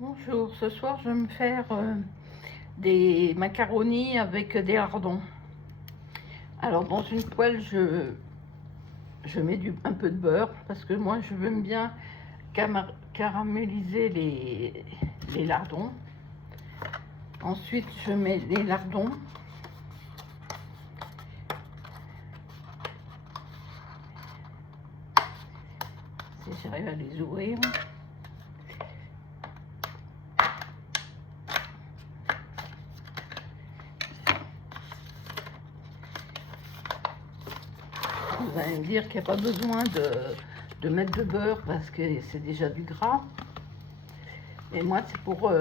Bonjour, ce soir je vais me faire des macaronis avec des lardons. Alors dans une poêle je mets un peu de beurre parce que moi je veux bien caraméliser les lardons. Ensuite je mets les lardons. Si j'arrive à les ouvrir. Vous allez me dire qu'il n'y a pas besoin de mettre de beurre parce que c'est déjà du gras. Et moi c'est pour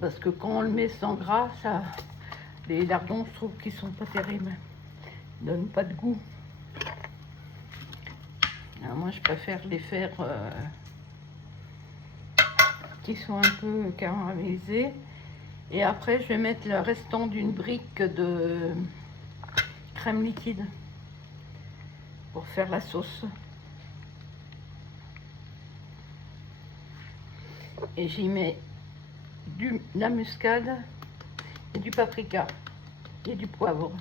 parce que quand on le met sans gras, les lardons je trouve qu'ils sont pas terribles. Ils donnent pas de goût. Alors moi je préfère les faire qui sont un peu caramélisés. Et après je vais mettre le restant d'une brique de crème liquide pour faire la sauce. Et j'y mets de la muscade et du paprika et du poivre.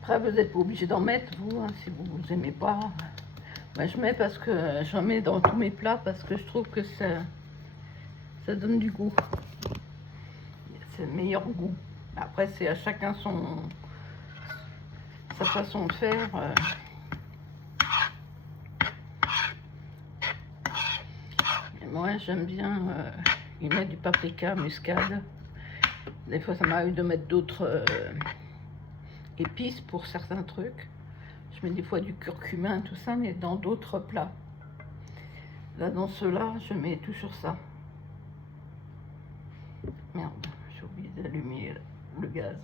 Après vous n'êtes pas obligé d'en mettre vous, hein, si vous n'aimez pas. Moi je mets parce que j'en mets dans tous mes plats parce que je trouve que ça donne du goût. C'est le meilleur goût. Après c'est à chacun sa façon de faire. Et moi j'aime bien y mettre du paprika, muscade. Des fois ça m'arrive de mettre d'autres épices pour certains trucs. Je mets des fois du curcuma, tout ça, mais dans d'autres plats. Là dans ceux-là je mets toujours ça. Merde, j'ai oublié d'allumer le gaz.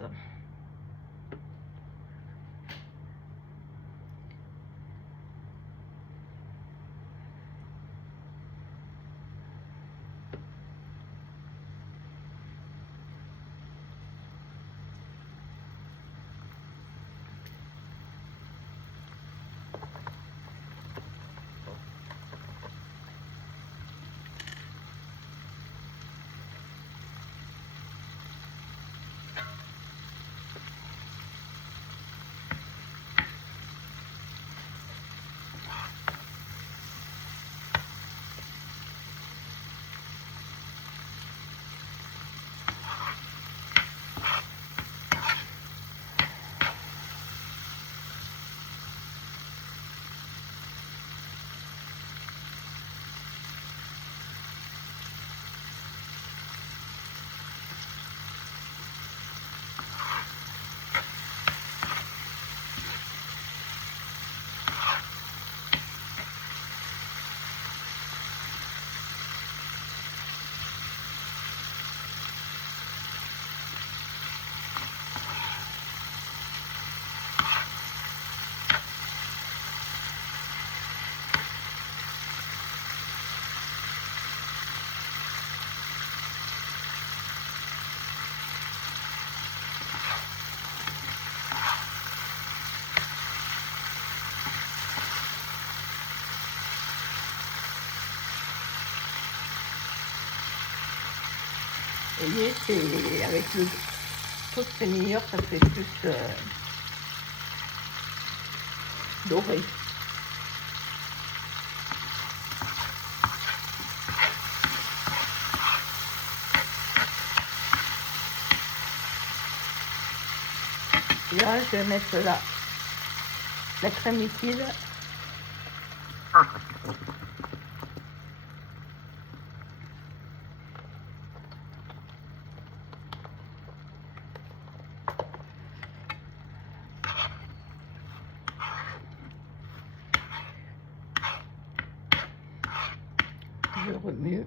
Vous voyez, c'est avec le truc c'est meilleur, ça fait plus doré. Et là, je vais mettre la crème liquide. Je remue.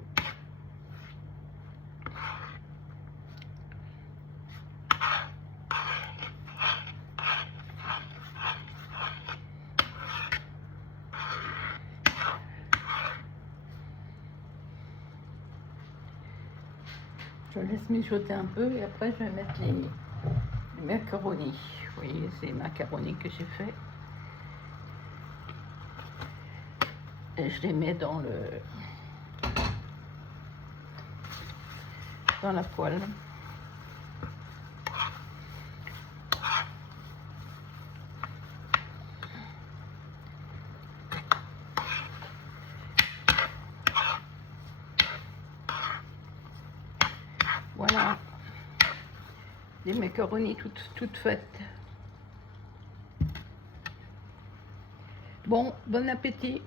Je laisse mijoter un peu et après je vais mettre les macaronis. Vous voyez, c'est les macaronis que j'ai fait. et je les mets dans la poêle. Voilà, des macaronis toutes faites. Bon appétit.